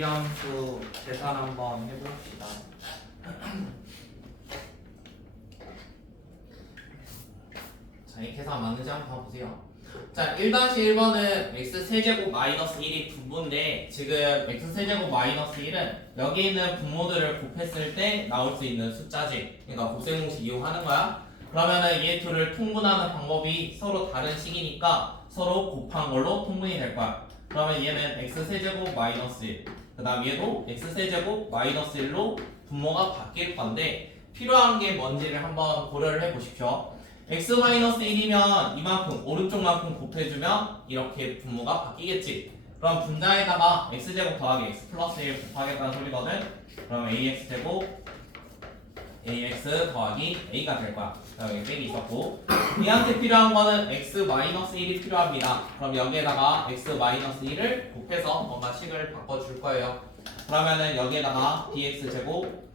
유리함수 계산 한번 해봅시다. 자, 이 계산 맞는지 한번 봐보세요. 자, 1-1번은 x세제곱 마이너스 1이 분모인데 지금 x세제곱 마이너스 1은 여기 있는 분모들을 곱했을 때 나올 수 있는 숫자지. 그러니까 곱셈 공식 이용하는 거야. 그러면은 얘 둘을 통분하는 방법이 서로 다른 식이니까 서로 곱한 걸로 통분이 될 거야. 그러면 얘는 x세제곱 마이너스 1, 그 다음 얘도 x세제곱 마이너스 1로 분모가 바뀔 건데 필요한 게 뭔지를 한번 고려를 해보십시오. x-1이면 이만큼 오른쪽만큼 곱해주면 이렇게 분모가 바뀌겠지. 그럼 분자에다가 x제곱 더하기 x 플러스 1 곱하겠다는 소리거든. 그럼 ax제곱 ax 더하기 a가 될 거야. 여기 빼기 있었고, 얘한테 필요한 거는 x-1이 필요합니다. 그럼 여기에다가 x-1을 곱해서 뭔가 식을 바꿔줄 거예요. 그러면은 여기에다가 bx제곱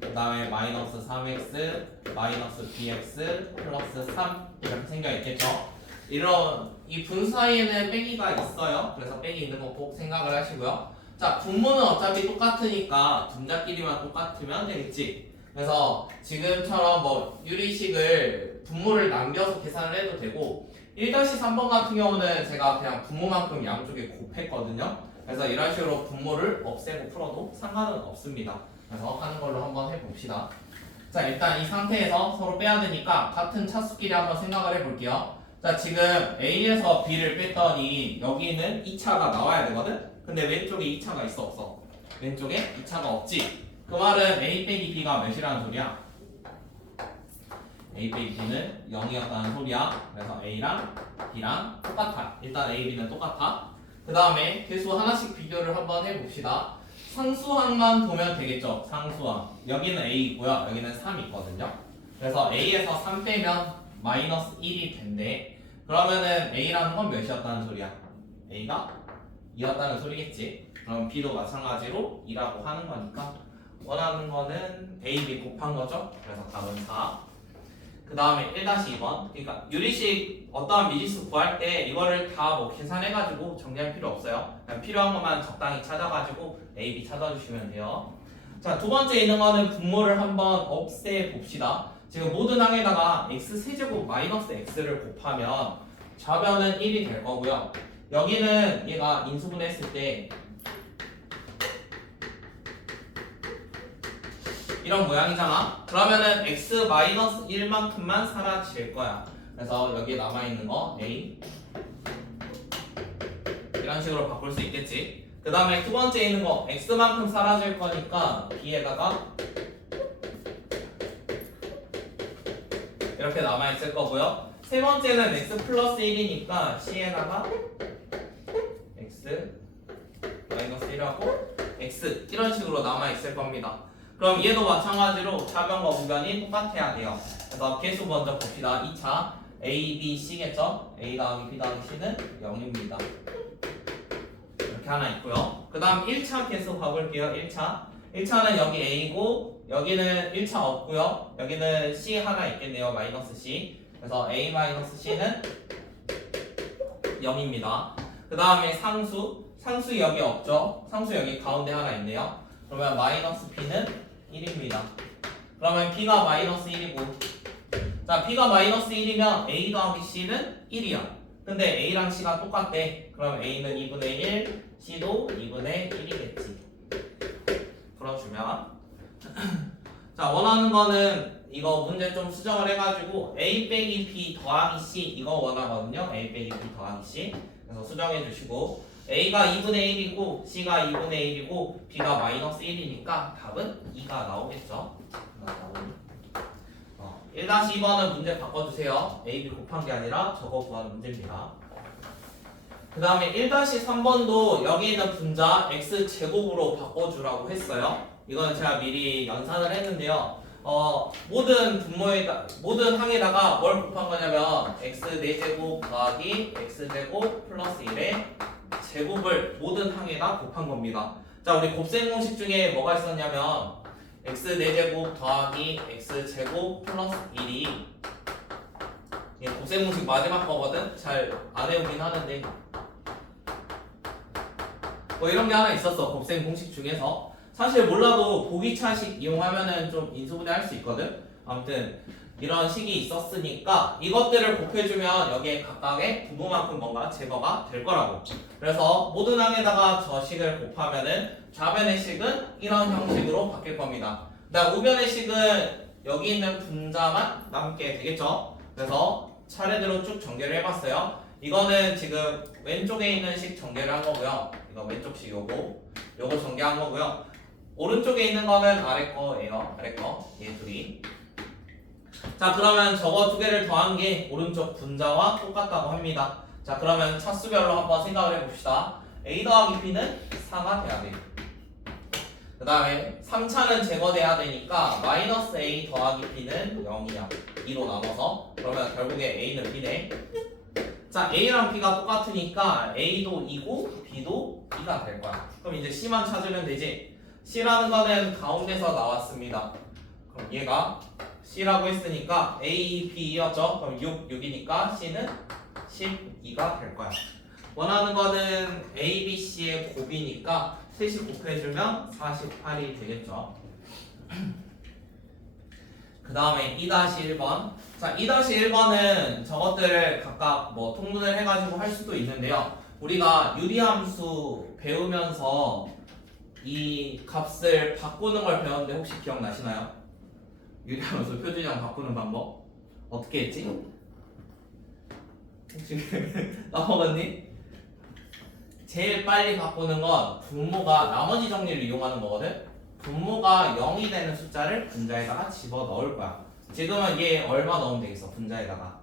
그 다음에 마이너스 3x 마이너스 bx 플러스 3 이렇게 생겨 있겠죠. 이런 이 분 사이에는 빼기가 있어요. 그래서 빼기 있는 거 꼭 생각을 하시고요. 자, 분모는 어차피 똑같으니까 분자끼리만 똑같으면 되겠지. 그래서 지금처럼 뭐 유리식을 분모를 남겨서 계산을 해도 되고 1-3번 같은 경우는 제가 그냥 분모만큼 양쪽에 곱했거든요. 그래서 이런 식으로 분모를 없애고 풀어도 상관은 없습니다. 그래서 하는 걸로 한번 해봅시다. 자, 일단 이 상태에서 서로 빼야 되니까 같은 차수끼리 한번 생각을 해볼게요. 자, 지금 A에서 B를 뺐더니 여기는 2차가 나와야 되거든? 근데 왼쪽에 2차가 있어 없어? 왼쪽에 2차가 없지? 그 말은 A 빼기 B가 몇이라는 소리야? A 빼기 B는 0이었다는 소리야. 그래서 A랑 B랑 똑같아. 일단 A, B는 똑같아. 그 다음에 개수 하나씩 비교를 한번 해봅시다. 상수항만 보면 되겠죠. 상수항. 여기는 A 있고요. 여기는 3 있거든요. 그래서 A에서 3 빼면 마이너스 1이 된대. 그러면은 A라는 건 몇이었다는 소리야? A가 2였다는 소리겠지. 그럼 B도 마찬가지로 2라고 하는 거니까 원하는 거는 A, B 곱한 거죠. 그래서 답은 4. 그 다음에 1-2번. 그러니까 유리식 어떠한 미지수 구할 때 이거를 다 뭐 계산해가지고 정리할 필요 없어요. 그냥 필요한 것만 적당히 찾아가지고 A, B 찾아주시면 돼요. 자, 두 번째 있는 거는 분모를 한번 없애 봅시다. 지금 모든 항에다가 x세제곱 마이너스 x를 곱하면 좌변은 1이 될 거고요. 여기는 얘가 인수분해했을 때 이런 모양이잖아. 그러면은 x-1만큼만 사라질 거야. 그래서 여기에 남아있는 거 A 이런 식으로 바꿀 수 있겠지. 그 다음에 두 번째 있는 거 x만큼 사라질 거니까 B에다가 이렇게 남아있을 거고요. 세 번째는 x 플러스 1이니까 C에다가 x 마이너스 1하고 x 이런 식으로 남아있을 겁니다. 그럼 얘도 마찬가지로 좌변과 우변이 똑같아야 돼요. 그래서 개수 먼저 봅시다. 2차 A, B, C겠죠? A 더하기 B 더하기 C는 0입니다. 이렇게 하나 있고요. 그 다음 1차 개수 봐볼게요. 1차는 여기 A고 여기는 1차 없고요. 여기는 C 하나 있겠네요. 마이너스 C. 그래서 A 마이너스 C는 0입니다. 그 다음에 상수 여기 없죠? 상수 여기 가운데 하나 있네요. 그러면 마이너스 B는 1입니다. 그러면 B가 마이너스 1이고, 자, B가 마이너스 1이면 A 더하기 C는 1이야. 근데 A랑 C가 똑같대. 그럼 A는 2분의 1, C도 2분의 1이겠지. 풀어주면 자, 원하는 거는 이거 문제 좀 수정을 해가지고 A 빼기 B 더하기 C 이거 원하거든요. A 빼기 B 더하기 C. 그래서 수정해 주시고 A가 2분의 1이고 C가 2분의 1이고 B가 마이너스 1이니까 답은 2가 나오겠죠. 1-2번은 문제 바꿔주세요. A, B 곱한 게 아니라 저거 구하는 문제입니다. 그 다음에 1-3번도 여기 있는 분자 X제곱으로 바꿔주라고 했어요. 이거는 제가 미리 연산을 했는데요. 모든 항에다가 뭘 곱한 거냐면 X4제곱 더하기 X제곱 플러스 1의 제곱을 모든 항에다 곱한 겁니다. 자, 우리 곱셈 공식 중에 뭐가 있었냐면 x4제곱 더하기 x제곱 플러스 1이 곱셈 공식 마지막 거거든? 잘 안 외우긴 하는데 뭐 이런 게 하나 있었어. 곱셈 공식 중에서. 사실 몰라도 보기차식 이용하면은 좀 인수분해 할 수 있거든. 아무튼 이런 식이 있었으니까 이것들을 곱해주면 여기에 각각의 부분만큼 뭔가 제거가 될 거라고. 그래서 모든 항에다가 저 식을 곱하면은 좌변의 식은 이런 형식으로 바뀔 겁니다. 그다음 우변의 식은 여기 있는 분자만 남게 되겠죠. 그래서 차례대로 쭉 전개를 해봤어요. 이거는 지금 왼쪽에 있는 식 전개를 한 거고요. 이거 왼쪽 식 요거 전개한 거고요. 오른쪽에 있는 거는 아래 거예요. 아래 거. 얘 둘이. 자, 그러면 저거 두 개를 더한 게 오른쪽 분자와 똑같다고 합니다. 자, 그러면 차수별로 한번 생각을 해봅시다. A 더하기 B는 4가 돼야 돼요. 그 다음에 3차는 제거돼야 되니까 마이너스 A 더하기 B는 0이야. 2로 나눠서. 그러면 결국에 A는 B네. 자, A랑 B가 똑같으니까 A도 2고 B도 2가 될 거야. 그럼 이제 C만 찾으면 되지. C라는 거는 가운데서 나왔습니다. 그럼 얘가 C라고 했으니까 A, B였죠? 그럼 6이니까 C는 12가 될 거야. 원하는 거는 A, B, C의 곱이니까 셋이 곱해주면 48이 되겠죠. 그 다음에 2-1번. 자, 2-1번은 저것들을 각각 뭐 통분을 해가지고 할 수도 있는데요. 우리가 유리함수 배우면서 이 값을 바꾸는 걸 배웠는데 혹시 기억나시나요? 유리함수 표준형 바꾸는 방법? 어떻게 했지? 혹시 까먹었니? 제일 빨리 바꾸는 건 분모가 나머지 정리를 이용하는 거거든? 분모가 0이 되는 숫자를 분자에다가 집어넣을 거야. 지금은 얘 얼마 넣으면 되겠어? 분자에다가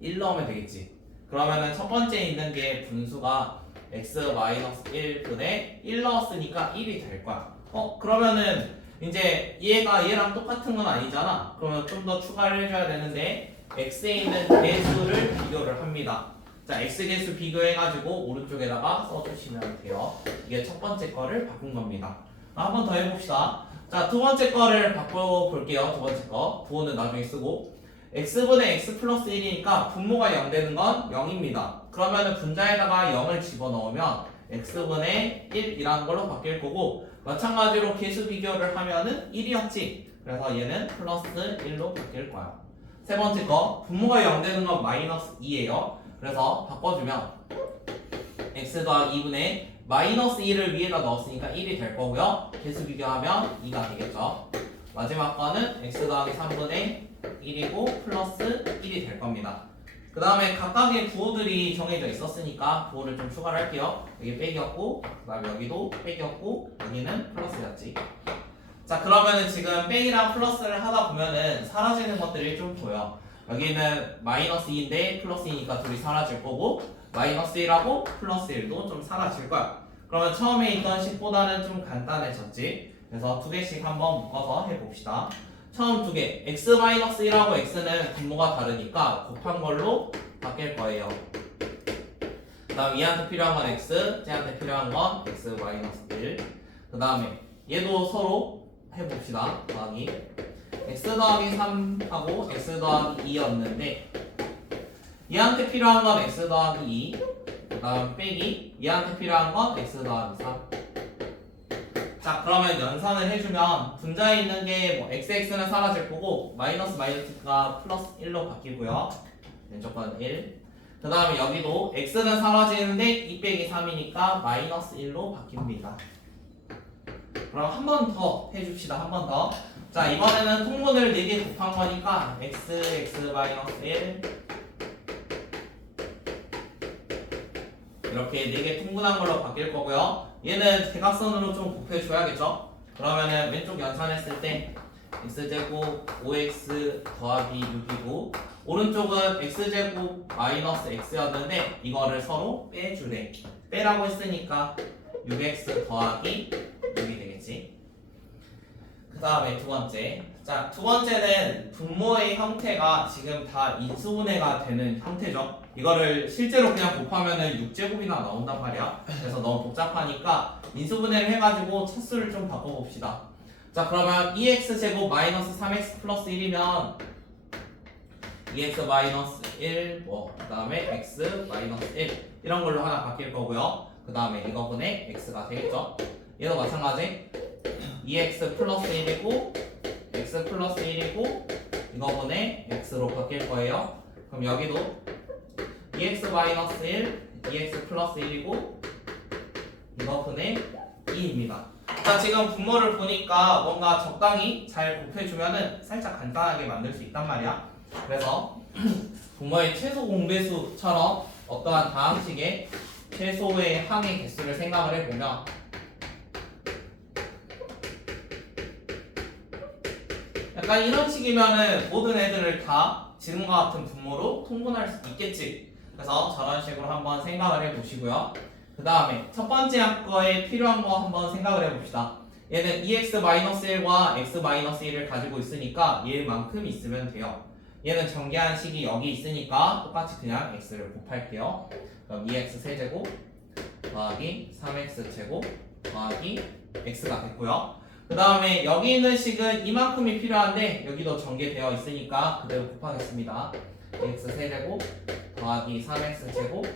1 넣으면 되겠지. 그러면은 첫 번째 있는 게 분수가 x-1분의 1 넣었으니까 1이 될 거야. 그러면은 이제 얘가 얘랑 똑같은 건 아니잖아. 그러면 좀 더 추가를 해줘야 되는데 x에 있는 개수를 비교를 합니다. 자, x개수 비교해가지고 오른쪽에다가 써주시면 돼요. 이게 첫 번째 거를 바꾼 겁니다. 한 번 더 해봅시다. 자, 두 번째 거를 바꿔볼게요. 두 번째 거. 부호는 나중에 쓰고. x분의 x 플러스 1이니까 분모가 0 되는 건 0입니다. 그러면 분자에다가 0을 집어넣으면 x분의 1이라는 걸로 바뀔 거고, 마찬가지로 개수 비교를 하면은 1이었지. 그래서 얘는 플러스 1로 바뀔 거야. 세 번째 거. 분모가 0 되는 건 마이너스 2예요. 그래서 바꿔주면 x 더하기 2분의 마이너스 1을 위에다 넣었으니까 1이 될 거고요. 개수 비교하면 2가 되겠죠. 마지막 거는 x 더하기 3분의 1이고 플러스 1이 될 겁니다. 그 다음에 각각의 부호들이 정해져 있었으니까 부호를 좀 추가를 할게요. 여기 빼기였고, 그 다음에 여기도 빼기였고, 여기는 플러스였지. 자, 그러면은 지금 빼기랑 플러스를 하다 보면은 사라지는 것들이 좀 보여. 여기는 마이너스 2인데 플러스 2니까 둘이 사라질 거고, 마이너스 1하고 플러스 1도 좀 사라질 거야. 그러면 처음에 있던 식보다는 좀 간단해졌지. 그래서 두 개씩 한번 묶어서 해봅시다. 처음 두 개, x-1하고 x는 분모가 다르니까 곱한 걸로 바뀔 거예요. 그 다음 얘한테 필요한 건 x, 쟤한테 필요한 건 x-1. 그 다음에 얘도 서로 해봅시다. 더하기 x 더하기 3하고 x 더하기 2였는데 얘한테 필요한 건 x 더하기 2, 그 다음 빼기 얘한테 필요한 건 x 더하기 3. 자, 그러면 연산을 해주면 분자에 있는 게 뭐 xx는 사라질 거고 마이너스 마이너스가 플러스 1로 바뀌고요. 왼쪽 건 1. 그 다음에 여기도 x는 사라지는데 2 빼기 3이니까 마이너스 1로 바뀝니다. 그럼 한 번 더 해줍시다. 한 번 더. 자, 이번에는 통분을 4개 곱한 거니까 x-1 이렇게 4개 통분한 걸로 바뀔 거고요. 얘는 대각선으로 좀 곱해줘야겠죠? 그러면은 왼쪽 연산했을 때 x제곱 5x 더하기 6이고 오른쪽은 x제곱 마이너스 x였는데 이거를 서로 빼주래. 빼라고 했으니까 6x 더하기 6이 되겠지. 그 다음에 두 번째. 자, 두 번째는 분모의 형태가 지금 다 인수분해가 되는 형태죠. 이거를 실제로 그냥 곱하면은 6제곱이나 나온단 말이야. 그래서 너무 복잡하니까 인수분해를 해가지고 차수를 좀 바꿔봅시다. 자, 그러면 2x제곱 마이너스 3x 플러스 1이면 2x 마이너스 1, 그 다음에 x 마이너스 1 이런 걸로 하나 바뀔 거고요. 그 다음에 이거분의 x가 되겠죠. 얘도 마찬가지 2x 플러스 1이고 x 플러스 1이고 이거분의 x로 바뀔 거예요. 그럼 여기도 2x 마이너스 1 2x 플러스 1이고 이거분의 2입니다. 자, 지금 분모를 보니까 뭔가 적당히 잘 곱해주면은 살짝 간단하게 만들 수 있단 말이야. 그래서 분모의 최소 공배수처럼 어떠한 다항식의 최소의 항의 개수를 생각을 해보면 약간 이런 식이면은 모든 애들을 다 지금과 같은 분모로 통분할 수 있겠지. 그래서 저런 식으로 한번 생각을 해보시고요. 그 다음에 첫 번째 거에 필요한 거 한번 생각을 해봅시다. 얘는 2x-1과 x-1을 가지고 있으니까 얘만큼 있으면 돼요. 얘는 전개한 식이 여기 있으니까 똑같이 그냥 x를 곱할게요. 그럼 2x 세제곱 더하기 3x 제곱 더하기 x가 됐고요. 그 다음에 여기 있는 식은 이만큼이 필요한데 여기도 전개되어 있으니까 그대로 곱하겠습니다. x 세제곱 더하기 3x 제곱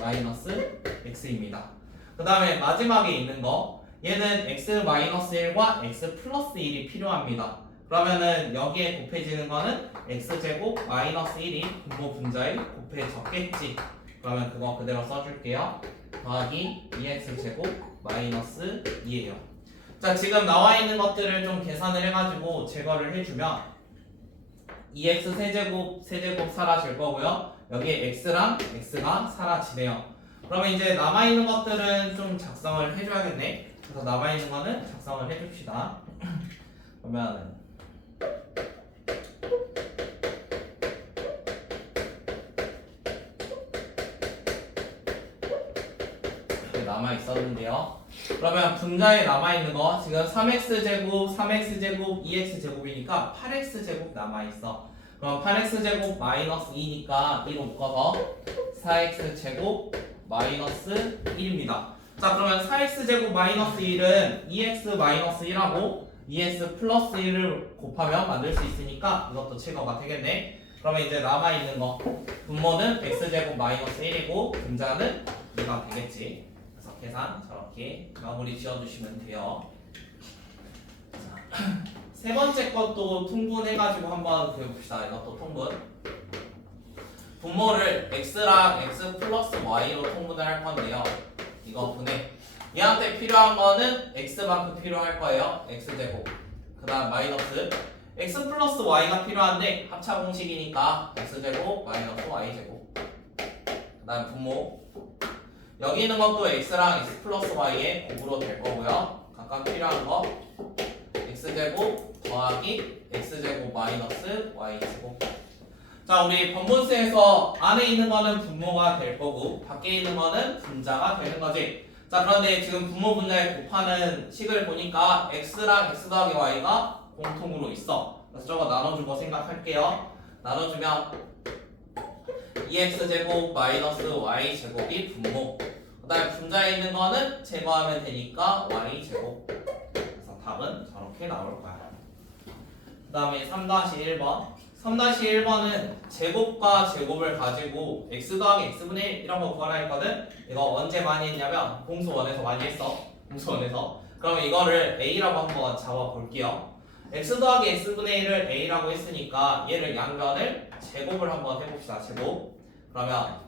마이너스 x입니다. 그 다음에 마지막에 있는 거 얘는 x-1과 x 플러스 1이 필요합니다. 그러면은 여기에 곱해지는 거는 x제곱 마이너스 1이 분모 분자에 곱해졌겠지. 그러면 그거 그대로 써줄게요. 더하기 2x제곱 마이너스 2예요. 자, 지금 나와 있는 것들을 좀 계산을 해가지고 제거를 해주면 2x 세제곱 사라질 거고요. 여기에 x랑 x가 사라지네요. 그러면 이제 남아있는 것들은 좀 작성을 해줘야겠네. 그래서 남아있는 거는 작성을 해줍시다. 그러면 남아있었는데요. 그러면 분자에 남아있는 거 지금 3x제곱, 3x제곱, 2x제곱이니까 8x제곱 남아있어. 그럼 8x제곱 마이너스 2니까 2로 묶어서 4x제곱 마이너스 1입니다. 자, 그러면 4x제곱 마이너스 1은 2x 마이너스 1하고 2x 플러스 1을 곱하면 만들 수 있으니까 이것도 제거가 되겠네. 그러면 이제 남아있는 거 분모는 x제곱 마이너스 1이고 분자는 2가 되겠지. 그래서 계산 저렇게 마무리 지어주시면 돼요. 자, 세 번째 것도 통분해가지고 한번 그려봅시다. 이것도 통분. 분모를 x랑 x 플러스 y로 통분을 할 건데요. 이거 분해. 얘한테 필요한 거는 x만큼 필요할 거예요. x제곱. 그 다음 마이너스 x 플러스 y가 필요한데 합차 공식이니까 x제곱 마이너스 y제곱. 그 다음 분모. 여기 있는 것도 x랑 x 플러스 y의 곱으로 될 거고요. 각각 필요한 거 x제곱 더하기 x제곱 마이너스 y제곱. 자, 우리 번분수에서 안에 있는 거는 분모가 될 거고 밖에 있는 거는 분자가 되는 거지. 자, 그런데 지금 분모 분자에 곱하는 식을 보니까 x랑 x 더하기 y가 공통으로 있어. 그래서 저거 나눠주고 생각할게요. 나눠주면 2x제곱 마이너스 y제곱이 분모. 그 다음에 분자에 있는 거는 제거하면 되니까 y제곱. 그래서 답은 저렇게 나올 거야. 그 다음에 3-1번. 3-1번은 제곱과 제곱을 가지고 x 더하기 x분의 1 이런 거 구하라 했거든. 이거 언제 많이 했냐면 공수1에서 많이 했어. 공수1에서. 그러면 이거를 a라고 한번 잡아볼게요. x 더하기 x분의 1을 a라고 했으니까 얘를 양변을 제곱을 한번 해봅시다. 제곱. 그러면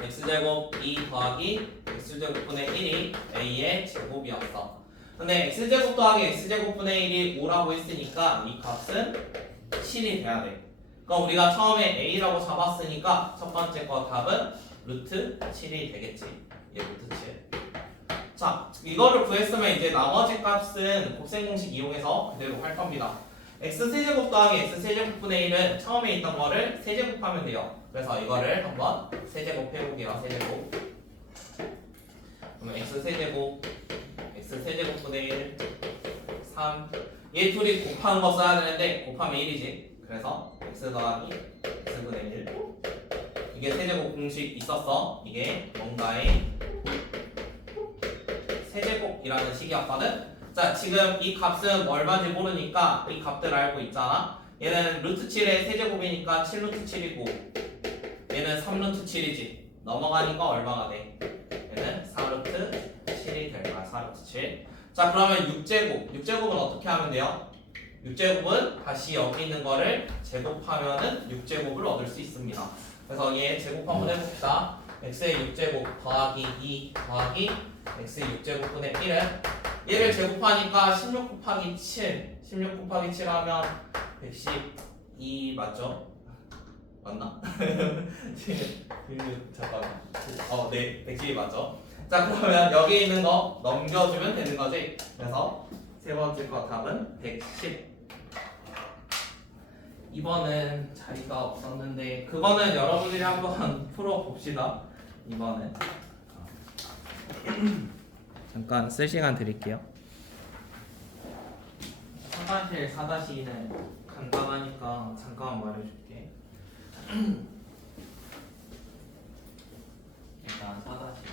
x제곱 2 더하기 x제곱분의 1이 a의 제곱이었어. 근데 x제곱 더하기 x제곱분의 1이 5라고 했으니까 이 값은 7이 돼야 돼. 그럼 우리가 처음에 a라고 잡았으니까 첫 번째 거 답은 루트 7이 되겠지. 얘 루트 7. 자, 이거를 구했으면 이제 나머지 값은 곱셈 공식 이용해서 그대로 할 겁니다. x세제곱 더하기 x세제곱분의 1은 처음에 있던 거를 세제곱하면 돼요. 그래서 이거를 한번 세제곱 해볼게요. 세제곱. 그러면 x세제곱분의 1 3. 얘 둘이 곱하는 거 써야 되는데 곱하면 1이지. 그래서 x 더하기 x분의 1. 이게 세제곱 공식 있었어. 이게 뭔가의 세제곱이라는 식이었거든. 자, 지금 이 값은 얼마인지 모르니까 이 값들 알고 있잖아. 얘는 루트 7의 세제곱이니까 7루트 7이고 얘는 3루트 7이지. 넘어가니까 얼마가 돼? 얘는 7. 자 그러면 6제곱은 어떻게 하면 돼요? 6제곱은 다시 여기 있는 거를 제곱하면은 6제곱을 얻을 수 있습니다. 그래서 얘 제곱 한번 해봅시다. x의 6제곱 더하기 2 더하기 x의 6제곱분의 1은 얘를 제곱하니까 16 곱하기 7 16 곱하기 7 하면 112 맞죠? 맞나? 잠깐만. 네, 112 맞죠? 자 그러면 여기 있는 거 넘겨주면 되는 거지. 그래서 세 번째 거 답은 110. 2번은 자리가 없었는데 그거는 여러분들이 한번 풀어봅시다. 2번은 잠깐 쓸 시간 드릴게요. 4-1, 4-2는 간단하니까 잠깐만 말해줄게. 일단 4-1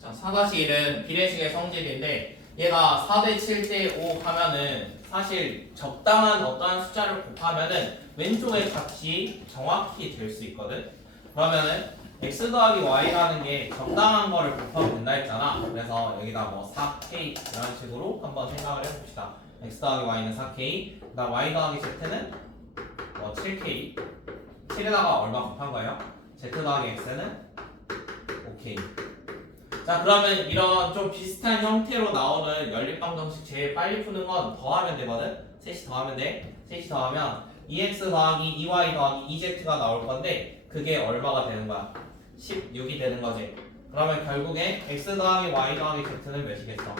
자, 4-1은 비례식의 성질인데 얘가 4대 7대 5 하면은 사실 적당한 어떠한 숫자를 곱하면은 왼쪽의 값이 정확히 될 수 있거든. 그러면은 x 더하기 y라는 게 적당한 거를 곱하면 된다 했잖아. 그래서 여기다 뭐 4k 이런 식으로 한번 생각을 해봅시다. x 더하기 y는 4k, 그다음 y 더하기 z는 뭐 7k, 7에다가 얼마 곱한 거예요? z 더하기 x는 5k. 자 그러면 이런 좀 비슷한 형태로 나오는 연립방정식 제일 빨리 푸는 건 더하면 되거든. 셋이 더하면 돼. 셋이 더하면 2x 더하기 2y 더하기 2z가 나올 건데 그게 얼마가 되는 거야? 16이 되는 거지. 그러면 결국에 x 더하기 y 더하기 z는 몇이겠어?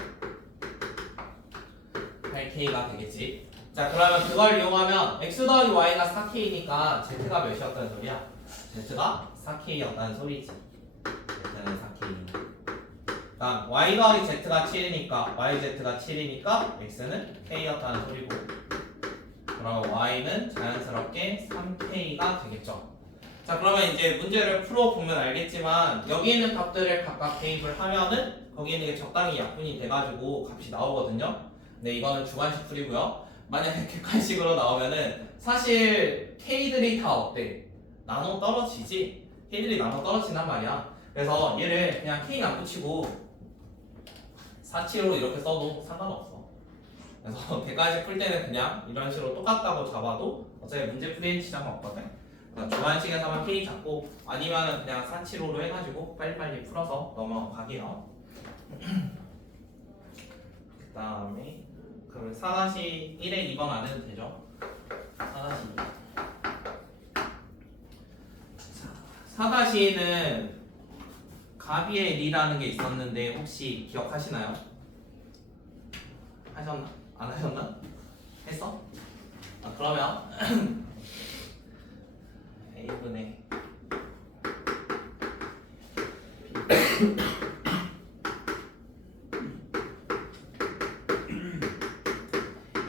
8k가 되겠지. 자 그러면 그걸 이용하면 x 더하기 y가 4k니까 z가 몇이었다는 소리야? z가 4k였다는 소리지. z는 4k. 그다음 y 더하기 z가 7이니까 yz가 7이니까 x는 k였다는 소리고, 그럼 y는 자연스럽게 3k가 되겠죠. 자 그러면 이제 문제를 풀어보면 알겠지만 여기 있는 값들을 각각 대입을 하면은 거기 있는 게 적당히 약분이 돼가지고 값이 나오거든요. 근데 이거는 주관식 풀이고요. 만약에 객관식으로 나오면은 사실 k들이 다 어때? 나눠 떨어지지? k들이 나눠 떨어진단 말이야. 그래서 얘를 그냥 k는 안 붙이고 4치로 이렇게 써도 상관없어. 그래서 객관식 풀 때는 그냥 이런 식으로 똑같다고 잡아도 어차피 문제 풀이엔 지장 없거든. 그러니까 주관식에서만 k 잡고 아니면은 그냥 4치로로 해가지고 빨리빨리 풀어서 넘어가게요. 그 다음에 그럼 4-1에 2번 안 해도 되죠? 4-2. 4-2는 가비의 리라는 게 있었는데 혹시 기억하시나요? 하셨나? 안 하셨나? 했어? 그러면 A분의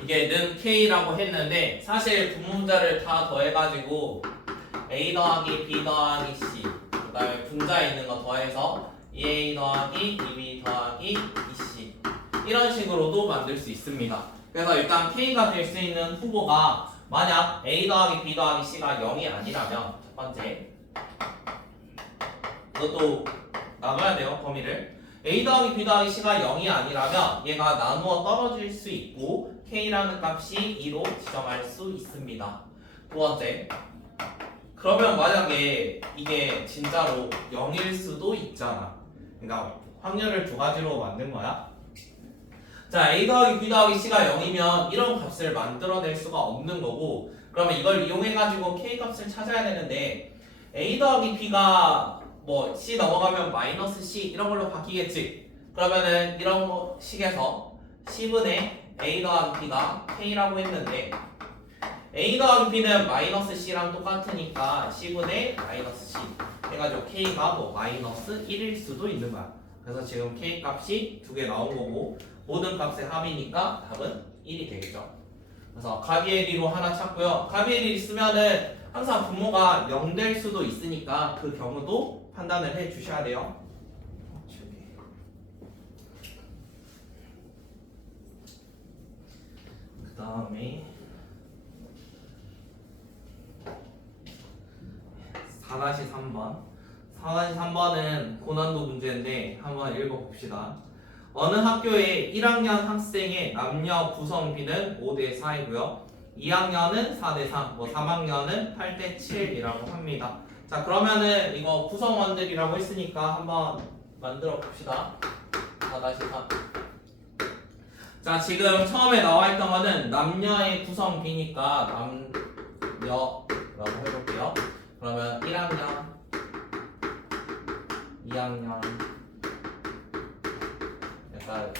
이게 는 K라고 했는데 사실 분모자를 다 더해가지고 A 더하기 B 더하기 C 그 다음에 분자에 있는 거 더해서 2A 더하기 2B 더하기 2C 이런 식으로도 만들 수 있습니다. 그래서 일단 K가 될 수 있는 후보가 만약 A 더하기 B 더하기 C가 0이 아니라면 첫 번째 이것도 나눠야 돼요. 범위를 A 더하기 B 더하기 C가 0이 아니라면 얘가 나누어 떨어질 수 있고 K라는 값이 2로 지정할 수 있습니다. 두 번째 그러면 만약에 이게 진짜로 0일 수도 있잖아. 그러니까 확률을 두 가지로 만든 거야. 자, A 더하기 B 더하기 C가 0이면 이런 값을 만들어낼 수가 없는 거고, 그러면 이걸 이용해가지고 K 값을 찾아야 되는데 A 더하기 B가 뭐 C 넘어가면 마이너스 C 이런 걸로 바뀌겠지. 그러면은 이런 거 식에서 C분의 A 더하기 B가 K라고 했는데 A 더하기 B는 마이너스 C랑 똑같으니까 C분의 마이너스 C 해가지고 K가 뭐 마이너스 1일 수도 있는 거야. 그래서 지금 K 값이 두 개 나온 거고 모든 값의 합이니까 답은 1이 되겠죠. 그래서 가비에리로 하나 찾고요. 가비에리 쓰면은 항상 분모가 0 될 수도 있으니까 그 경우도 판단을 해 주셔야 돼요. 다음에 4-3번 4-3번은 고난도 문제인데 한번 읽어봅시다. 어느 학교의 1학년 학생의 남녀 구성비는 5대4이고요 2학년은 4대3, 3학년은 8대7이라고 합니다. 자, 그러면은 이거 구성원들이라고 했으니까 한번 만들어 봅시다. 4-3. 자, 지금 처음에 나와 있던 거는 남녀의 구성비니까 남녀라고 해볼게요. 그러면 1학년, 2학년, 약간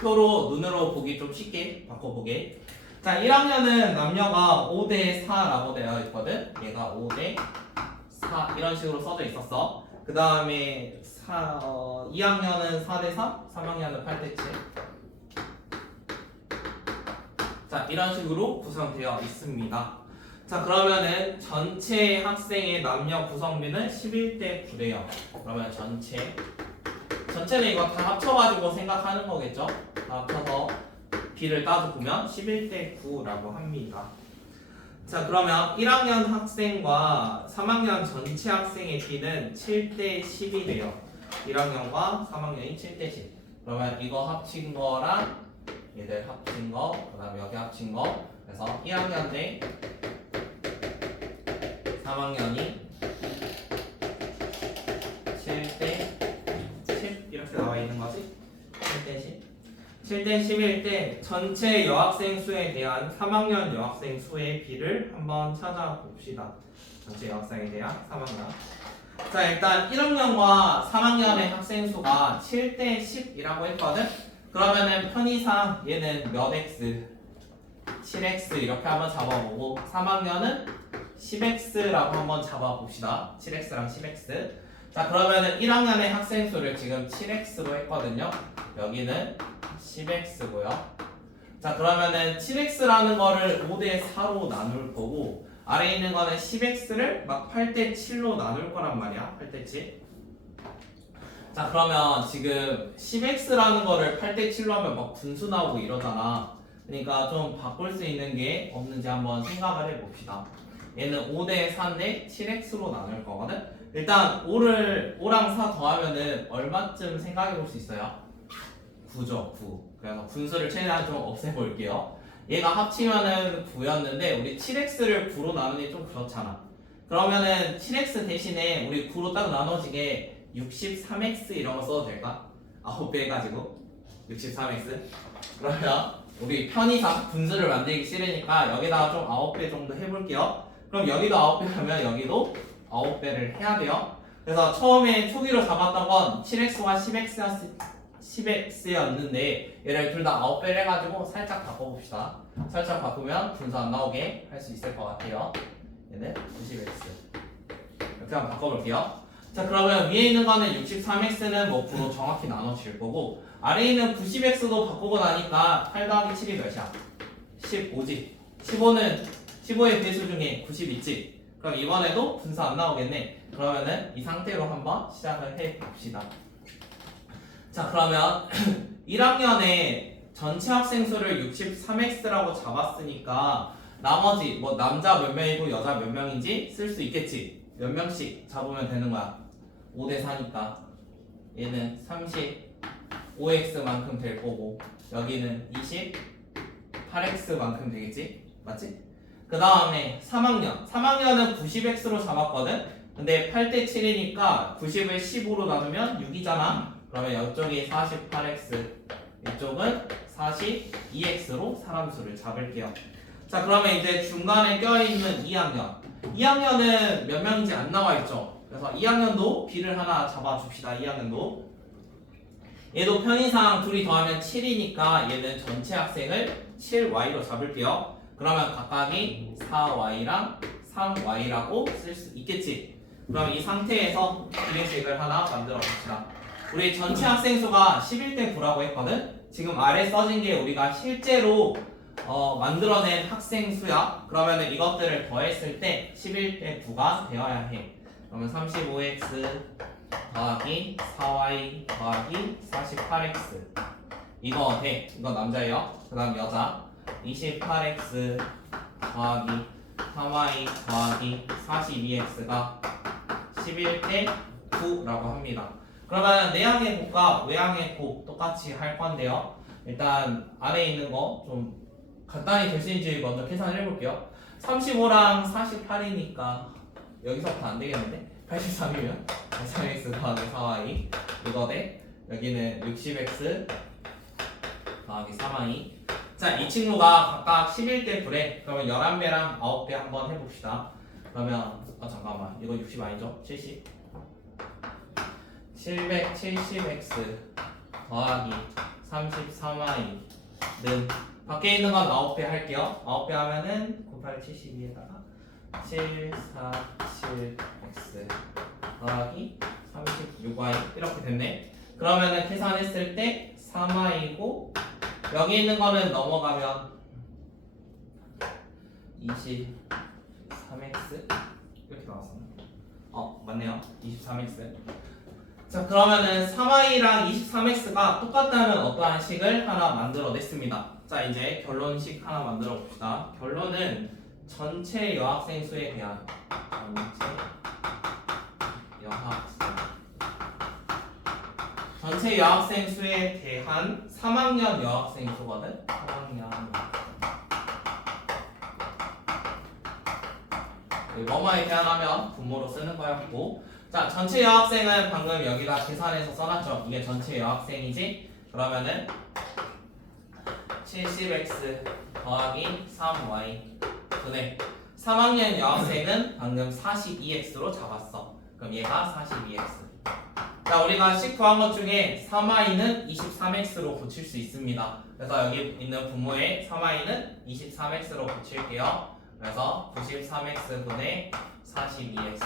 표로 눈으로 보기 좀 쉽게 바꿔보게. 자, 1학년은 남녀가 5대4라고 되어 있거든. 얘가 5대4 이런 식으로 써져 있었어. 그 다음에 2학년은 4대3, 3학년은 8대7. 자, 이런 식으로 구성되어 있습니다. 자, 그러면은 전체 학생의 남녀 구성비는 11대9래요. 그러면 전체는 이거 다 합쳐가지고 생각하는 거겠죠? 다 합쳐서 B를 따져보면 11대9라고 합니다. 자, 그러면 1학년 학생과 3학년 전체 학생의 B는 7대10이래요. 1학년과 3학년이 7대10. 그러면 이거 합친 거랑 얘들 합친 거, 그 다음에 여기 합친 거. 그래서 1학년 대 3학년이 7대10 이렇게 나와 있는 거지? 7대10일 때 전체 여학생 수에 대한 3학년 여학생 수의 비를 한번 찾아봅시다. 전체 여학생에 대한 3학년. 자, 일단 1학년과 3학년의 학생 수가 7대10이라고 했거든? 그러면은 편의상 얘는 몇 x? 7x 이렇게 한번 잡아보고 3학년은 10x라고 한번 잡아봅시다. 7x랑 10x. 자, 그러면은 1학년의 학생 수를 지금 7x로 했거든요. 여기는 10x고요. 자, 그러면은 7x라는 거를 5대4로 나눌 거고 아래에 있는 거는 10x를 막 8대7로 나눌 거란 말이야. 8대7. 자, 그러면 지금 10x라는 거를 8대7로 하면 막 분수 나오고 이러잖아. 그러니까 좀 바꿀 수 있는 게 없는지 한번 생각을 해봅시다. 얘는 5대4인데 7x로 나눌 거거든? 일단 5랑 4 더하면은 얼마쯤 생각해 볼 수 있어요? 9죠, 9. 그래서 분수를 최대한 좀 없애볼게요. 얘가 합치면은 9였는데 우리 7x를 9로 나누니 좀 그렇잖아. 그러면은 7x 대신에 우리 9로 딱 나눠지게 63x 이런 거 써도 될까? 9배 해가지고 63x. 그러면 우리 편의상 분수를 만들기 싫으니까 여기다가 좀 9배 정도 해볼게요. 그럼 여기도 9배 하면 여기도 9배를 해야 돼요. 그래서 처음에 초기로 잡았던 건 7x와 10x였는데 얘를 둘 다 9배를 해가지고 살짝 바꿔봅시다. 살짝 바꾸면 분수 안 나오게 할 수 있을 것 같아요. 얘는 90x 이렇게 한번 바꿔볼게요. 자, 그러면 위에 있는 거는 63x는 뭐 9로 정확히 나눠질 거고 아래에 있는 90x도 바꾸고 나니까 8 더하기 7이 몇이야? 15지. 15의 배수 중에 90 있지. 그럼 이번에도 분수 안 나오겠네. 그러면은 이 상태로 한번 시작을 해봅시다. 자, 그러면 1학년에 전체 학생 수를 63x라고 잡았으니까 나머지 뭐 남자 몇 명이고 여자 몇 명인지 쓸 수 있겠지. 몇 명씩 잡으면 되는 거야. 5대4니까 얘는 35x만큼 될 거고 여기는 28x만큼 되겠지? 맞지? 그 다음에 3학년은 90x로 잡았거든? 근데 8대7이니까 90을 15로 나누면 6이잖아? 그러면 이쪽이 48x 이쪽은 42x로 사람 수를 잡을게요. 자, 그러면 이제 중간에 껴있는 2학년은 몇 명인지 안 나와있죠? 그래서 2학년도 B를 하나 잡아줍시다. 2학년도 얘도 편의상 둘이 더하면 7이니까 얘는 전체 학생을 7y로 잡을게요. 그러면 각각이 4y랑 3y라고 쓸 수 있겠지. 그럼 이 상태에서 기계식을 하나 만들어 봅시다. 우리 전체 학생 수가 11대9라고 했거든? 지금 아래 써진 게 우리가 실제로 만들어낸 학생 수야. 그러면 이것들을 더했을 때 11대9가 되어야 해. 그러면 35x 더하기 4y 더하기 48x 이거 돼. 이거 남자예요. 그 다음 여자 28x 더하기 3y 더하기 42x가 11대 9라고 합니다. 그러면 내항의 곱과 외항의 곱 똑같이 할 건데요. 일단 아래에 있는 거 좀 간단히 될 수 있는지 먼저 계산을 해볼게요. 35랑 48이니까 여기서부터 안 되겠는데? 83이면 83x 더하기 4y 이거 대 여기는 60x 더하기 3y. 자, 이 친구가 각각 11대 9래. 그러면 11배랑 9배 한번 해봅시다. 그러면 잠깐만 이거 60 아니죠? 70 770x 더하기 33y는 밖에 있는 건 9배 할게요. 9배 하면은 98을 72에다가 747x 더하기 36y 이렇게 됐네. 그러면은 계산했을 때 3y고 여기 있는 거는 넘어가면 23x 이렇게 나왔었나? 맞네요. 23x. 자, 그러면은 3y랑 23x가 똑같다는 어떠한 식을 하나 만들어냈습니다. 자, 이제 결론식 하나 만들어 봅시다. 결론은 전체 여학생 수에 대한 전체 여학생 수에 대한 3학년 여학생 수거든. 3학년 뭐뭐에 대한 하면 분모로 쓰는 거였고, 자, 전체 여학생은 방금 여기다 계산해서 써놨죠. 이게 전체 여학생이지. 그러면은 70x 더하기 3y 분의 3학년 여학생은 방금 42x로 잡았어. 그럼 얘가 42x. 자, 우리가 식 구한 것 중에 3y는 23x로 고칠 수 있습니다. 그래서 여기 있는 분모에 3y는 23x로 고칠게요. 그래서 93x 분의 42x.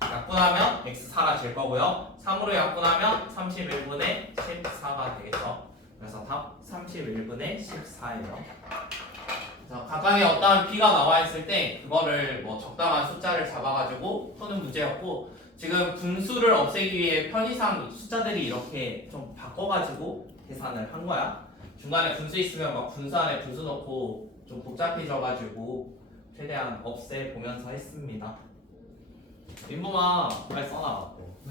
약분하면 x 사라질 거고요. 3으로 약분하면 31분의 14가 되겠죠. 그래서 답 31분의 14예요. 자, 각각의 어떠한 b가 나와 있을 때 그거를 뭐 적당한 숫자를 잡아가지고 푸는 문제였고, 지금 분수를 없애기 위해 편의상 숫자들이 이렇게 좀 바꿔가지고 계산을 한 거야. 중간에 분수 있으면 막 분수 안에 분수 넣고 좀 복잡해져가지고 최대한 없애보면서 했습니다. 민범아, 빨리 써놔갖고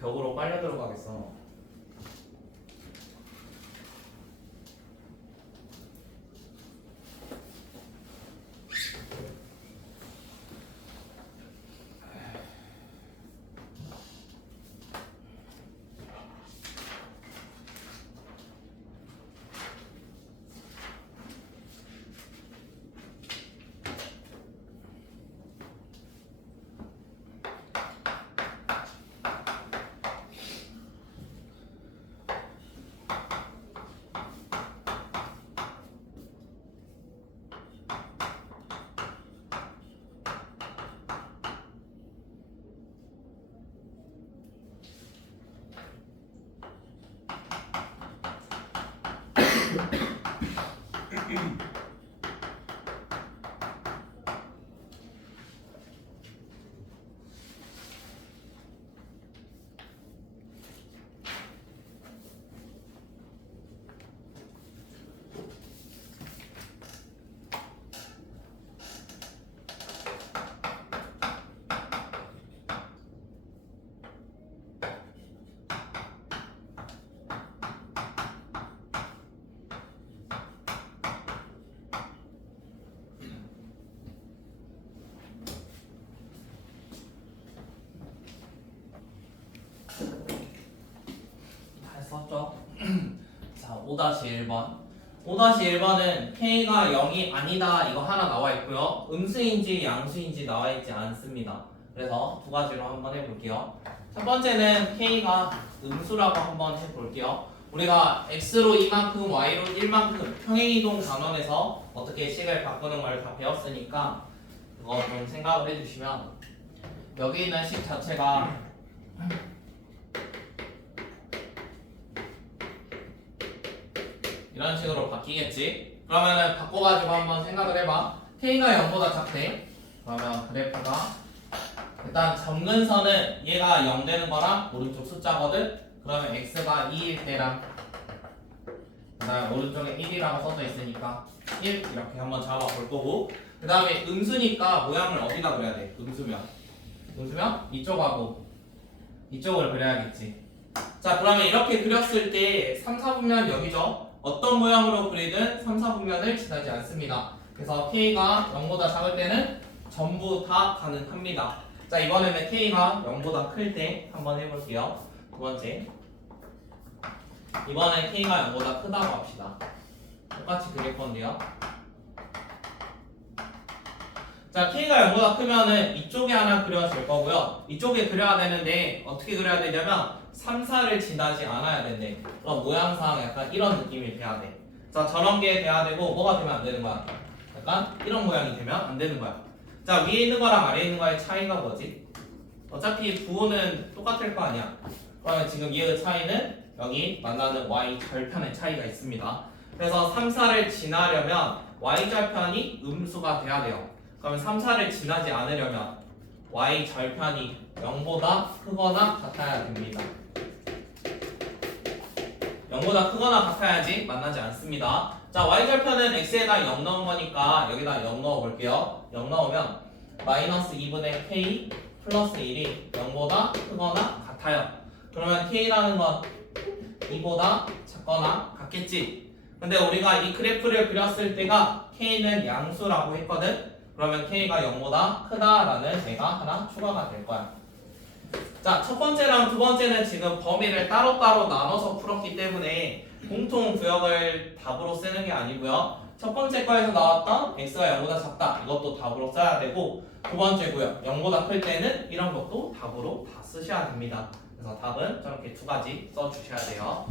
벽으로 빨려 들어가겠어. 썼죠? 자, 5-1번. 5-1번은 K가 0이 아니다 이거 하나 나와 있고요. 음수인지 양수인지 나와 있지 않습니다. 그래서 두 가지로 한번 해볼게요. 첫 번째는 K가 음수라고 한번 해볼게요. 우리가 X로 이만큼, Y로 1만큼 평행이동 단원에서 어떻게 식을 바꾸는 걸 다 배웠으니까 그거 좀 생각을 해주시면, 여기 있는 식 자체가 이런 식으로 바뀌겠지? 그러면은 바꿔가지고 한번 생각을 해봐. K가 0보다 작대. 그러면 그래프가 일단 점근선은 얘가 0 되는 거랑 오른쪽 숫자거든? 그러면 x가 2일 때랑 그 다음에 오른쪽에 1이라고 써져 있으니까 1 이렇게 한번 잡아볼 거고, 그 다음에 음수니까 모양을 어디다 그려야 돼? 음수면 이쪽하고 이쪽을 그려야겠지. 자, 그러면 이렇게 그렸을 때 3, 4분면 여기죠. 어떤 모양으로 그리든 3, 4분면을 지나지 않습니다. 그래서 K가 0보다 작을 때는 전부 다 가능합니다. 자, 이번에는 K가 0보다 클 때 한번 해볼게요. 두 번째, 이번엔 K가 0보다 크다고 합시다. 똑같이 그릴 건데요. 자, K가 0보다 크면은 이쪽에 하나 그려질 거고요. 이쪽에 그려야 되는데 어떻게 그려야 되냐면 3, 4를 지나지 않아야 된대. 그럼 모양상 약간 이런 느낌이 돼야 돼. 자, 저런 게 돼야 되고, 뭐가 되면 안 되는 거야? 약간 이런 모양이 되면 안 되는 거야. 자, 위에 있는 거랑 아래에 있는 거의 차이가 뭐지? 어차피 부호는 똑같을 거 아니야. 그러면 지금 얘의 차이는 여기 만나는 y 절편의 차이가 있습니다. 그래서 3, 4를 지나려면 y 절편이 음수가 돼야 돼요. 그러면 3, 4를 지나지 않으려면 y 절편이 0보다 크거나 같아야 됩니다. 0보다 크거나 같아야지 만나지 않습니다. 자, y절편은 x에다 0 넣은 거니까 여기다 0 넣어볼게요. 0 넣으면 마이너스 2분의 k 플러스 1이 0보다 크거나 같아요. 그러면 k라는 건 2보다 작거나 같겠지. 근데 우리가 이 그래프를 그렸을 때가 k는 양수라고 했거든. 그러면 k가 0보다 크다라는 얘가 하나 추가가 될 거야. 자, 첫 번째랑 두 번째는 지금 범위를 따로따로 나눠서 풀었기 때문에 공통 구역을 답으로 쓰는 게 아니고요. 첫 번째 거에서 나왔던 x가 0보다 작다, 이것도 답으로 써야 되고, 두 번째 구역 0보다 클 때는 이런 것도 답으로 다 쓰셔야 됩니다. 그래서 답은 저렇게 두 가지 써주셔야 돼요.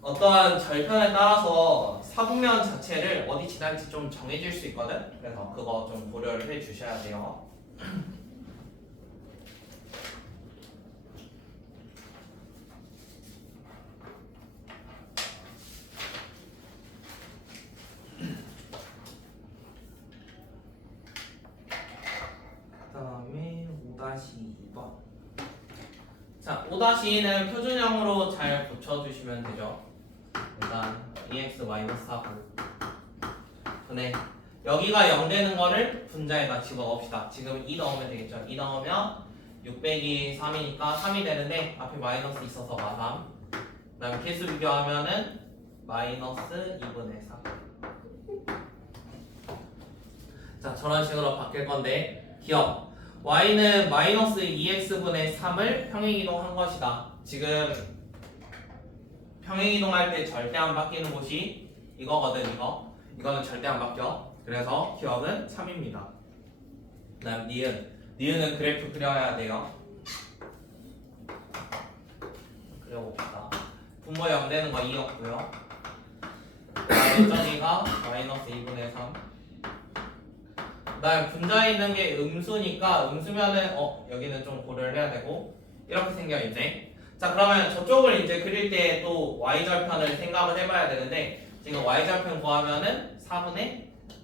어떠한 절편에 따라서 사분면 자체를 어디 지날지 좀 정해질 수 있거든. 그래서 그거 좀 고려를 해 주셔야 돼요. 그다음에 5-2번. 자, 5-2는 표준형으로 잘 고쳐주시면 되죠. 일단 EX-4고 근데 여기가 0 되는 거를 분자에다 집어넣읍시다. 지금 2 넣으면 되겠죠. 2 넣으면 6 빼기 3이니까 3이 되는데 앞에 마이너스 있어서 마3. 그 다음에 개수 비교하면은 마이너스 2분의 3. 자, 저런 식으로 바뀔 건데 기억. y는 마이너스 2x분의 3을 평행이동한 것이다. 지금 평행이동할 때 절대 안 바뀌는 곳이 이거거든. 이거는 절대 안 바뀌어. 그래서 기억은 3입니다. 그 다음 니은은 그래프 그려야 돼요. 그려봅시다. 분모 0 되는 거 2였고요. 그 다음에 저기가 마이너스 2분의 3. 그 다음 분자에 있는 게 음수니까 음수면은 여기는 좀 고려를 해야 되고 이렇게 생겨 이제. 자, 그러면 저쪽을 이제 그릴 때 또 y절편을 생각을 해봐야 되는데 지금 y절편 구하면은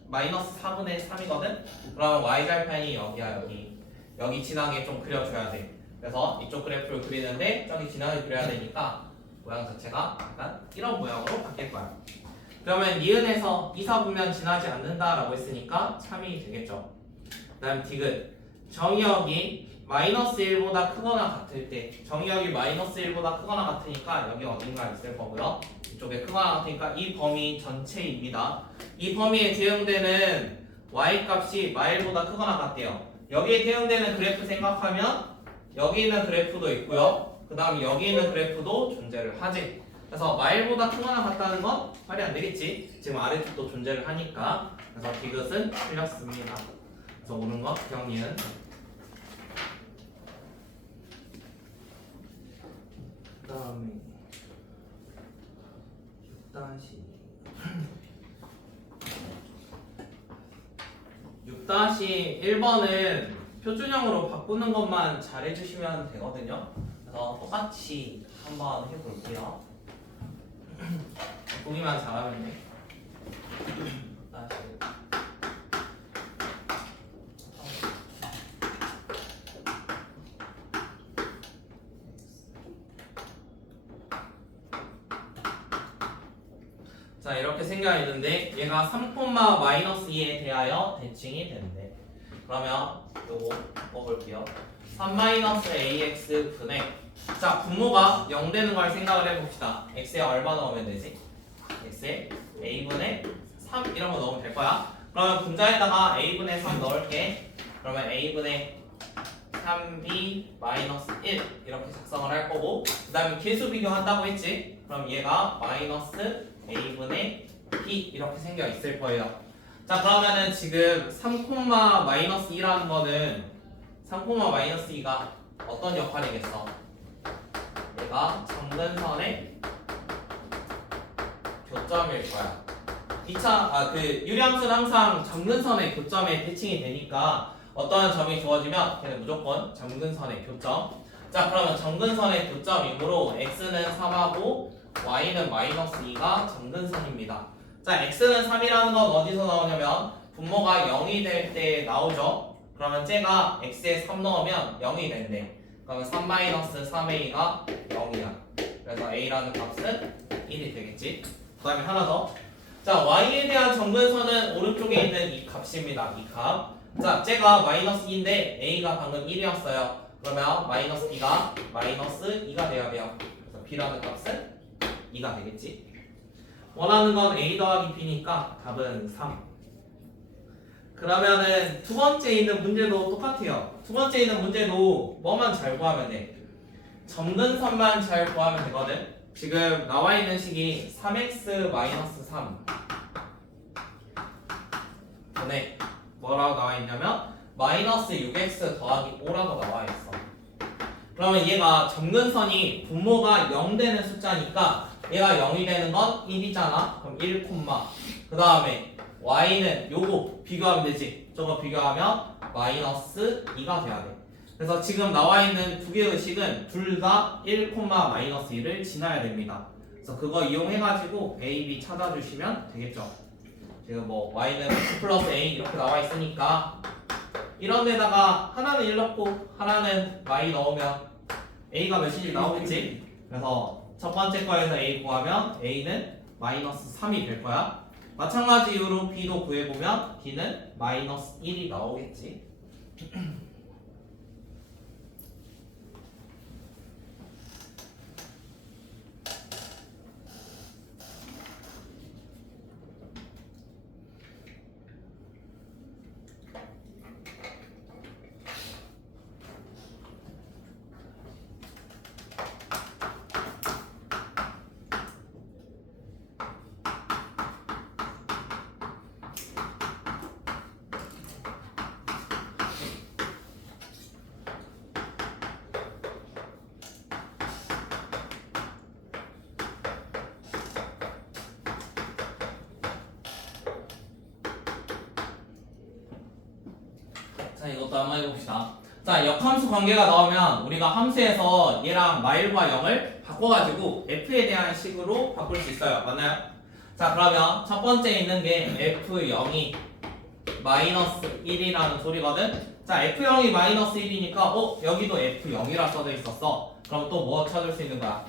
마이너스 4분의 3이거든? 그러면 y절편이 여기야. 여기 지나게 좀 그려줘야 돼. 그래서 이쪽 그래프를 그리는데 저기 지나게 그려야 되니까 모양 자체가 약간 이런 모양으로 바뀔 거야. 그러면 니은에서 2, 4분면 지나지 않는다라고 했으니까 3이 되겠죠. 그 다음 디귿. 정의역이 마이너스 1보다 크거나 같을 때, 정의역이 마이너스 1보다 크거나 같으니까 여기 어딘가 있을 거고요. 이쪽에 크거나 같으니까 이 범위 전체입니다. 이 범위에 대응되는 y값이 마일보다 크거나 같대요. 여기에 대응되는 그래프 생각하면 여기 있는 그래프도 있고요. 그 다음 여기 있는 그래프도 존재를 하지. 그래서 마일보다 크거나 같다는 건 말이 안 되겠지. 지금 아래쪽도 존재를 하니까. 그래서 디귿은 틀렸습니다. 그래서 옳은 거 기억니은. 그 다음에 6-1번은 표준형으로 바꾸는 것만 잘 해주시면 되거든요. 그래서 똑같이 한번 해볼게요. 보기만 잘하면 돼. 자 이렇게 생겨 있는데 얘가 3,-2에 대하여 대칭이 되는데 그러면 요거 바꿔볼게요. 3-ax 분의 자 분모가 0 되는 걸 생각을 해봅시다. x에 얼마 넣으면 되지? x에 a분의 3 이런 거 넣으면 될 거야. 그러면 분자에다가 a분의 3 넣을게. 그러면 a분의 3b 마이너스 1 이렇게 작성을 할 거고 그 다음에 계수 비교한다고 했지? 그럼 얘가 마이너스 a분의 b 이렇게 생겨 있을 거예요. 자 그러면은 지금 3,-2라는 거는 3,-2가 어떤 역할이겠어? 얘가 점근선의 교점일 거야. 2차 그 유리함수는 항상 점근선의 교점에 대칭이 되니까 어떠한 점이 주어지면 걔는 무조건 점근선의 교점. 자 그러면 점근선의 교점이므로 x는 3하고 y는 마이너스 2가 점근선입니다. 자 x는 3이라는 건 어디서 나오냐면 분모가 0이 될 때 나오죠. 그러면 쟤가 x에 3 넣으면 0이 된대. 그러면 3-3a가 0이야. 그래서 a라는 값은 1이 되겠지. 그 다음에 하나 더. 자 y에 대한 점근선은 오른쪽에 있는 이 값입니다. 이 값. 자 쟤가 마이너스 2인데 a가 방금 1이었어요. 그러면 마이너스 b가 마이너스 2가 돼야 돼요. 그래서 b라는 값은 2가 되겠지. 원하는 건 a 더하기 b니까 답은 3. 그러면은 두 번째 있는 문제도 똑같아요. 두 번째 있는 문제도 뭐만 잘 구하면 돼? 점근선만 잘 구하면 되거든. 지금 나와 있는 식이 3x-3 분의 뭐라고 나와 있냐면 마이너스 6x 더하기 5라고 나와 있어. 그러면 얘가 점근선이 분모가 0 되는 숫자니까 얘가 0이 되는 건 1이잖아. 그럼 1, 그 다음에 y는 요거 비교하면 되지. 저거 비교하면 마이너스 2가 돼야 돼. 그래서 지금 나와 있는 두 개의 식은 둘 다 1, 마이너스 2를 지나야 됩니다. 그래서 그거 이용해가지고 a, b 찾아주시면 되겠죠. 지금 뭐 y는 x 플러스 a 이렇게 나와 있으니까 이런 데다가 하나는 1 넣고 하나는 y 넣으면 a가 몇인지 나오겠지. 그래서 첫 번째 거에서 a 구하면 a는 마이너스 3이 될 거야. 마찬가지 이유로 b도 구해보면 b는 마이너스 1이 나오겠지. 자 이것도 한번 해봅시다. 자 역함수 관계가 나오면 우리가 함수에서 얘랑 마일과 0을 바꿔가지고 f에 대한 식으로 바꿀 수 있어요. 맞나요? 자 그러면 첫 번째 있는 게 f0이 마이너스 1이라는 소리거든. 자 f0이 마이너스 1이니까 여기도 f0이라 써져 있었어. 그럼 또 뭐 찾을 수 있는 거야?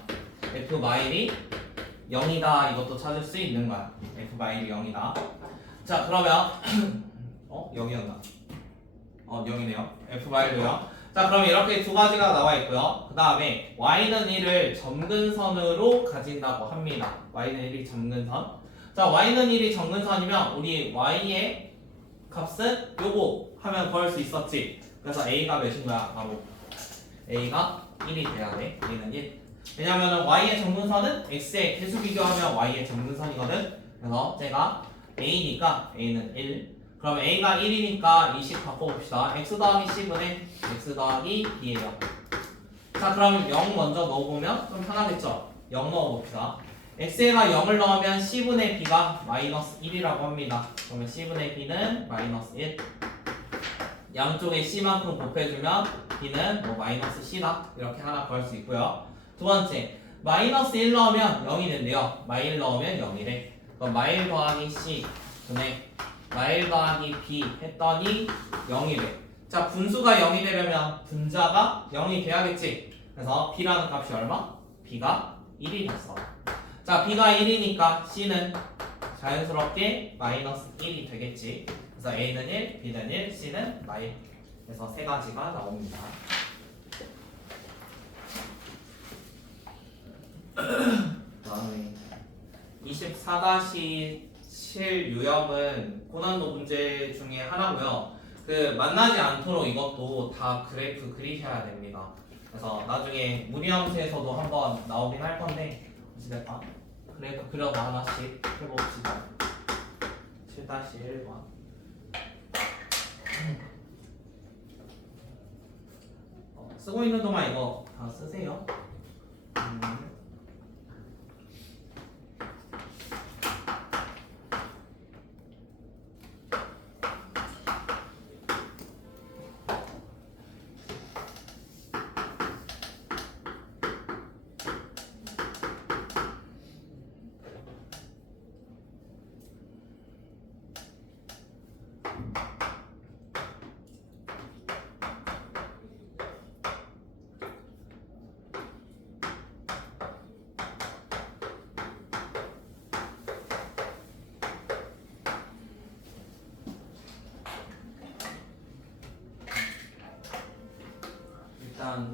f 마일이 0이다 이것도 찾을 수 있는 거야. f 마일이 0이다. 자 그러면 0이었나? 0이네요. f 마일도요. 자 그럼 이렇게 두 가지가 나와 있고요. 그 다음에 y는 1을 점근선으로 가진다고 합니다. y는 1이 점근선. 자 y는 1이 점근선이면 우리 y의 값은 요거 하면 구할 수 있었지. 그래서 a가 몇인 거야? 바로 a가 1이 돼야 돼. a는 1. 왜냐면은 y의 점근선은 x의 계수 비교하면 y의 점근선이거든. 그래서 제가 a니까 a는 1. 그럼 a가 1이니까 이 식 바꿔봅시다. x 더하기 c분의 x 더하기 b예요. 자 그럼 0 먼저 넣어보면 좀 편하겠죠? 0 넣어봅시다. x에가 0을 넣으면 c분의 b가 마이너스 1이라고 합니다. 그러면 c분의 b는 마이너스 1. 양쪽에 c만큼 곱해주면 b는 뭐 마이너스 c다. 이렇게 하나 구할 수 있고요. 두 번째 마이너스 1 넣으면 0이 된대요. 마일 넣으면 0이래. 그럼 마일 더하기 c 분의 마일 더하기 b 했더니 0이래. 자 분수가 0이 되려면 분자가 0이 돼야겠지. 그래서 b라는 값이 얼마? b가 1이 됐어. 자 b가 1이니까 c는 자연스럽게 마이너스 1이 되겠지. 그래서 A는 1, B는 1, C는 마이. 그래서 세 가지가 나옵니다. 다음에 24-7 유형은 고난도 문제 중에 하나고요. 그 만나지 않도록 이것도 다 그래프 그리셔야 됩니다. 그래서 나중에 무리함수에서도 한번 나오긴 할 건데 어찌됐건 그래프 그려서 하나씩 해봅시다. 7-1번 쓰고 있는 동안 이거 다 쓰세요.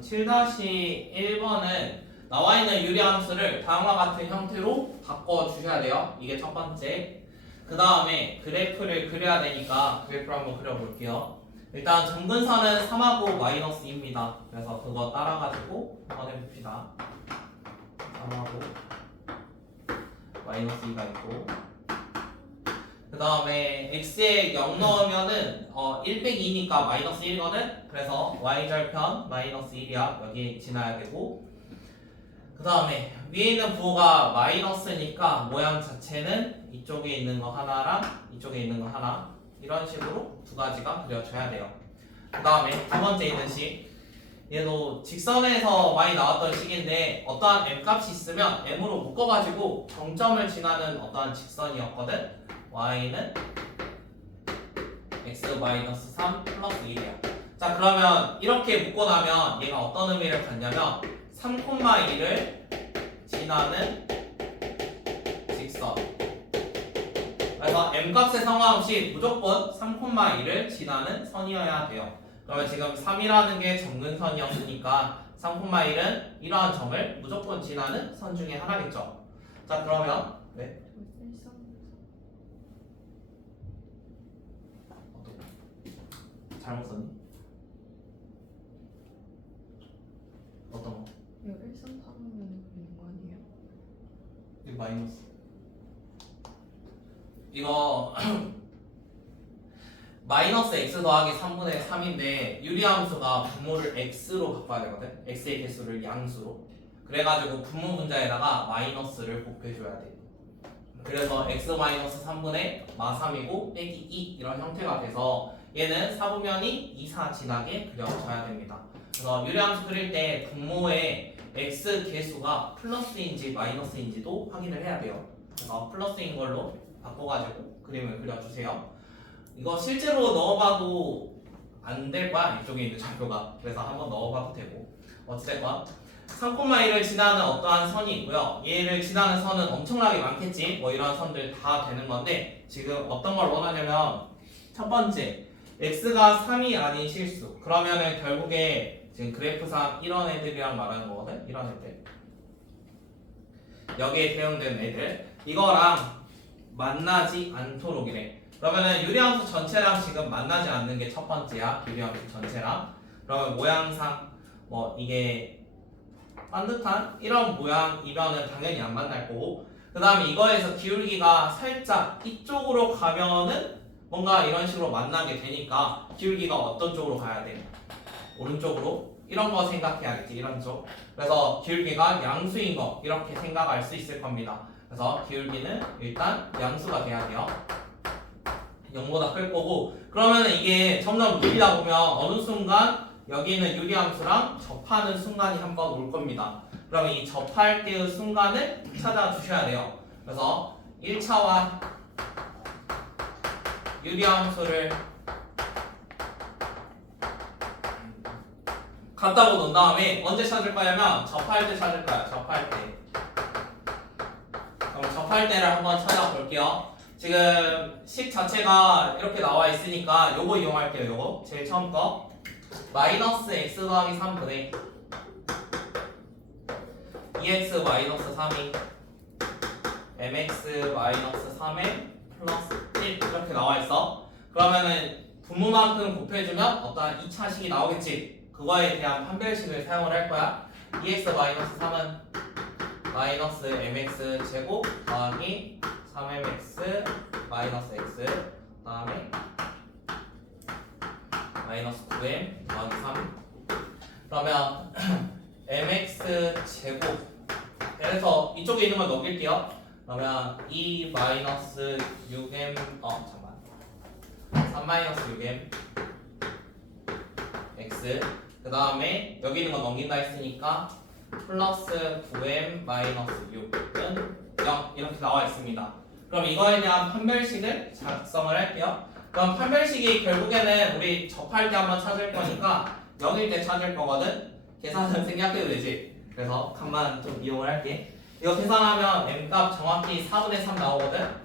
일단 7-1번은 나와 있는 유리함수를 다음과 같은 형태로 바꿔 주셔야 돼요. 이게 첫 번째. 그 다음에 그래프를 그려야 되니까 그래프를 한번 그려볼게요. 일단 점근선은 3하고 마이너스 2입니다. 그래서 그거 따라가지고 한번 해봅시다. 3하고 마이너스 2가 있고, 그 다음에 x에 0 넣으면은 1 빼기 2니까 마이너스 1이거든. 그래서 y절편 마이너스 1이야. 여기 지나야 되고, 그 다음에 위에 있는 부호가 마이너스니까 모양 자체는 이쪽에 있는 거 하나랑 이쪽에 있는 거 하나, 이런 식으로 두 가지가 그려져야 돼요. 그 다음에 두 번째 있는 식, 얘도 직선에서 많이 나왔던 식인데 어떠한 m값이 있으면 m으로 묶어가지고 정점을 지나는 어떠한 직선이었거든. y는 x-3 플러스 1이야. 자, 그러면 이렇게 묶고 나면 얘가 어떤 의미를 갖냐면 3,1을 지나는 직선. 그래서 m값에 상관없이 무조건 3,1을 지나는 선이어야 돼요. 그러면 지금 3이라는 게 점근선이었으니까 3,1은 이러한 점을 무조건 지나는 선 중에 하나겠죠. 자, 그러면 네? 잘못 썼니? 어떤 거? 이거 1,3,4하면 그리는 거 아니에요? 이거 마이너스. 이거 마이너스 x 더하기 3분의 3인데 유리함수가 분모를 x로 바꿔야 되거든. x의 개수를 양수로. 그래가지고 분모 분자에다가 마이너스를 곱해줘야 돼. 그래서 x-3분의 마3이고 빼기 2 이런 형태가 돼서 얘는 사분면이 2, 4 지나게 그려져야 됩니다. 그래서 유리함수 그릴 때 분모의 x 개수가 플러스인지 마이너스인지도 확인을 해야 돼요. 그래서 플러스인 걸로 바꿔가지고 그림을 그려주세요. 이거 실제로 넣어봐도 안 될 거야, 이쪽에 있는 좌표가. 그래서 한번 넣어봐도 되고. 어찌됐건 3,1을 지나는 어떠한 선이 있고요. 얘를 지나는 선은 엄청나게 많겠지. 뭐 이런 선들 다 되는 건데 지금 어떤 걸 원하냐면 첫 번째, x가 3이 아닌 실수. 그러면은 결국에 지금 그래프상 이런 애들이랑 말하는 거거든. 이런 애들. 여기에 대응되는 애들. 이거랑 만나지 않도록이래. 그러면은 유리함수 전체랑 지금 만나지 않는 게 첫 번째야. 유리함수 전체랑. 그러면 모양상 뭐 이게 반듯한 이런 모양이면은 당연히 안 만날 거고, 그 다음에 이거에서 기울기가 살짝 이쪽으로 가면은 뭔가 이런 식으로 만나게 되니까 기울기가 어떤 쪽으로 가야 돼? 오른쪽으로? 이런 거 생각해야겠지. 이런 쪽. 그래서 기울기가 양수인 거 이렇게 생각할 수 있을 겁니다. 그래서 기울기는 일단 양수가 돼야 돼요. 0보다 클 거고, 그러면 이게 점점 밀리다 보면 어느 순간 여기 있는 유리함수랑 접하는 순간이 한번 올 겁니다. 그러면 이 접할 때의 순간을 찾아주셔야 돼요. 그래서 1차와 유리함수를 갖다고 놓은 다음에 언제 찾을 거냐면 접할 때 찾을 거야. 접할 때. 그럼 접할 때를 한번 찾아볼게요. 지금 식 자체가 이렇게 나와 있으니까 요거 이용할게요. 요거 제일 처음 거 마이너스 x 더하기 3분의 2x 마이너스 3이 mx 마이너스 3에 플러스 1 이렇게 나와 있어. 그러면은 분모만큼 곱해주면 어떤 2차식이 나오겠지. 그거에 대한 판별식을 사용을 할 거야. 2x 마이너스 3은 마이너스 mx 제곱 더하기 3mx 마이너스 x 그다음에 마이너스 9m 더하기 3 그러면 mx 제곱 그래서 이쪽에 있는 걸 넘길게요. 그러면 2 마이너스 6m 잠깐 3 마이너스 6m x 그 다음에 여기 있는 거 넘긴다 했으니까 플러스 9m 마이너스 6은 0 이렇게 나와 있습니다. 그럼 이거에 대한 판별식을 작성을 할게요. 그럼 판별식이 결국에는 우리 접할 때 한번 찾을 거니까 0일 때 찾을 거거든. 계산은 생략해도 되지. 그래서 칸만 좀 이용을 할게. 이거 계산하면 m값 정확히 4분의 3 나오거든.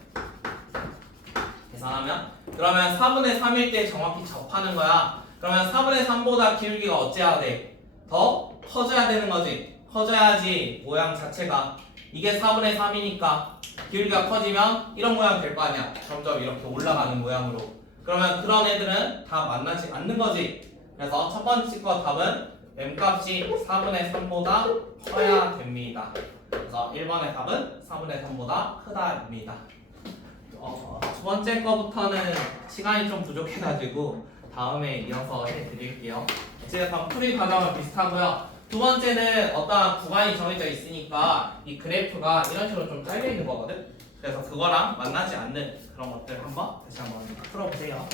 계산하면 그러면 4분의 3일 때 정확히 접하는 거야. 그러면 4분의 3보다 기울기가 어째야 돼? 더 커져야 되는 거지. 커져야지 모양 자체가 이게 4분의 3이니까 기울기가 커지면 이런 모양 될 거 아니야. 점점 이렇게 올라가는 모양으로. 그러면 그런 애들은 다 만나지 않는 거지. 그래서 첫 번째 거 답은 m값이 4분의 3보다 커야 됩니다. 그래서 1번의 답은 4분의 3보다 크다입니다. 두 번째 거부터는 시간이 좀 부족해가지고 다음에 이어서 해드릴게요. 지금 풀이 과정은 비슷하고요. 두 번째는 어떤 구간이 정해져 있으니까 이 그래프가 이런 식으로 좀 깔려 있는 거거든. 그래서 그거랑 만나지 않는 그런 것들 다시 한번 풀어보세요.